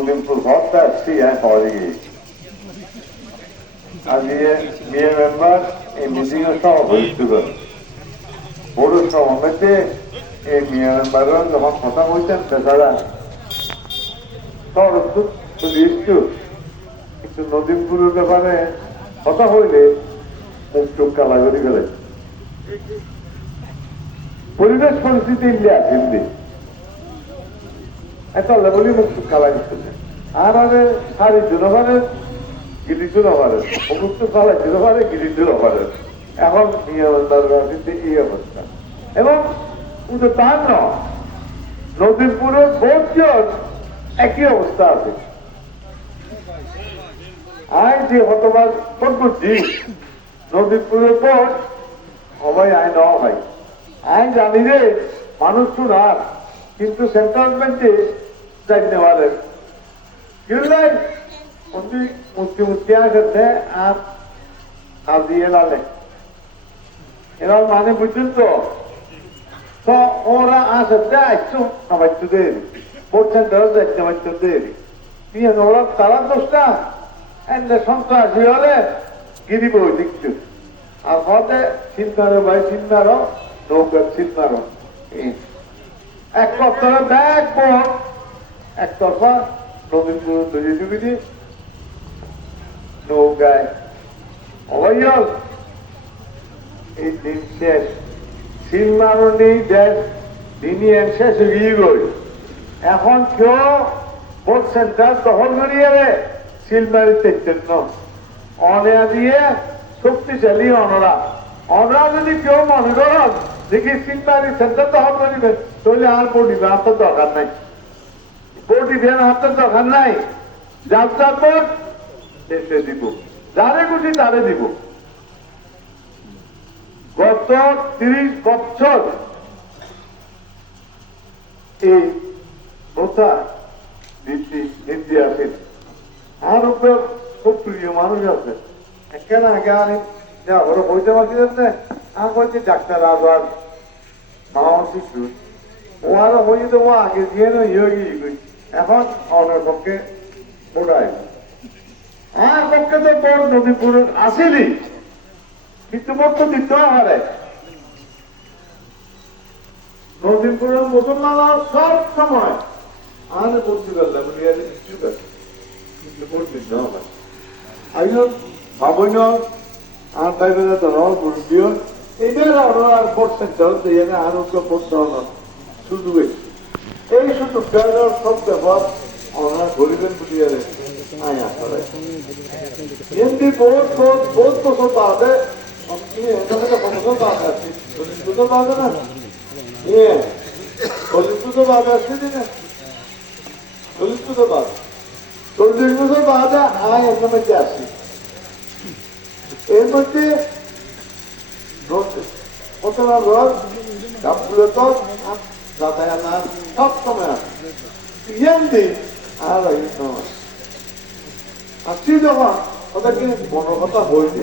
নদীপুর ঘরটা আসছি হয়ে গিয়েছি আজকে মেয়ে মেম্বার এই মিটিং এর সভাপতিত্ব করেন বড় সভাপতি এই মেয়ে মেম্বাররা যখন কথা বলছেন বেচারা কিন্তু নদীপুরের ব্যাপারে কথা হইলে মুখ চোখ কালা করে ফেলে পরিবেশ পরিস্থিতি ইন্ডিয়া হিন্দি এত বলি মুখ চোখ কালা করতেছে আর আরে সারি জনগণের গিরি জনগণের অমুক তো কালা জনগণের গিরি জনগণের এখন নিয়মিত এই অবস্থা এবং শুধু তার নয় নদীপুরের বহুজন একই অবস্থা আছে আইন যে হতবাদ করছি নদীপুরের পর সবাই আইন নেওয়া হয় আইন জানি রে মানুষ শোনার কিন্তু সেন্ট্রাল বেঞ্চে চাই নেওয়ারেন কিনলেন মুক্তি আসে আর কাজ দিয়ে লালে এবার মানে বুঝছেন তো ওরা আসতে আসছো নামাইতে দেরি পড়ছেন যাইতে মাইতে দেরি ওরা তারা দোষটা সন্ত্রাসী হলে গিরিব দিচ্ছ আর হতে চিন্তারো ভাই চিন্তারো নৌকার চিন্তারো এক তরফে ব্যাগ বোন এক তরফা নদীপুর দুই নৌকায় অবৈল এই দিন শেষ সিলমারণী দেশ দিনই শেষ হয়ে গই এখন কেউ ভোট সেন্টার দখল করিয়ে সিলমারি জন্য অনেয়া দিয়ে শক্তিশালী অনরা যদি কেউ মনে করেন দেখি সিলমারি সেন্টার দখল করিবেন তাহলে আর ভোট দিবে আপনার দরকার নাই ভোট দিবেন আপনার দরকার নাই যার যার ভোট দেশে দিব যারে খুশি তারে দিব গত 30 বছর এই কথা নীতি আছে আর উপরে খুব প্রিয় মানুষ আছে কেন আগে আনি ওরা বইতে পারছিলেন না আমি বলছি ডাক্তার আবার মামা শিশু ও আরো হয়ে তো ও আগে দিয়ে গিয়ে এখন অনেক পক্ষে ওটাই আর পক্ষে তো বড় নদীপুর আসেনি কিন্তু মতো দিতে হারে নদীপুরের মুসলমানরা সব সময় আর বলতে পারলাম কিন্তু বলতে হবে আইন ভাবই আর বাইরে ধরার বুঝিও এদের আর পড়ছেন আর পড়তে হবে সুযোগ এই সুযোগটা সব ব্যাপার আমরা গরিবের বুঝিয়ে এমনি বহুত বছর বাদে পাবে না তো বাদে আসছে না 40 বছর বাদে 40 বছর বাদে আয় এর মধ্যে আসি এর মধ্যে প্রথম রোজ গাছগুলো তো যাতায়াত সব সময় আসে দিন আর আসছি যখন ওদেরকে বড় কথা বলছে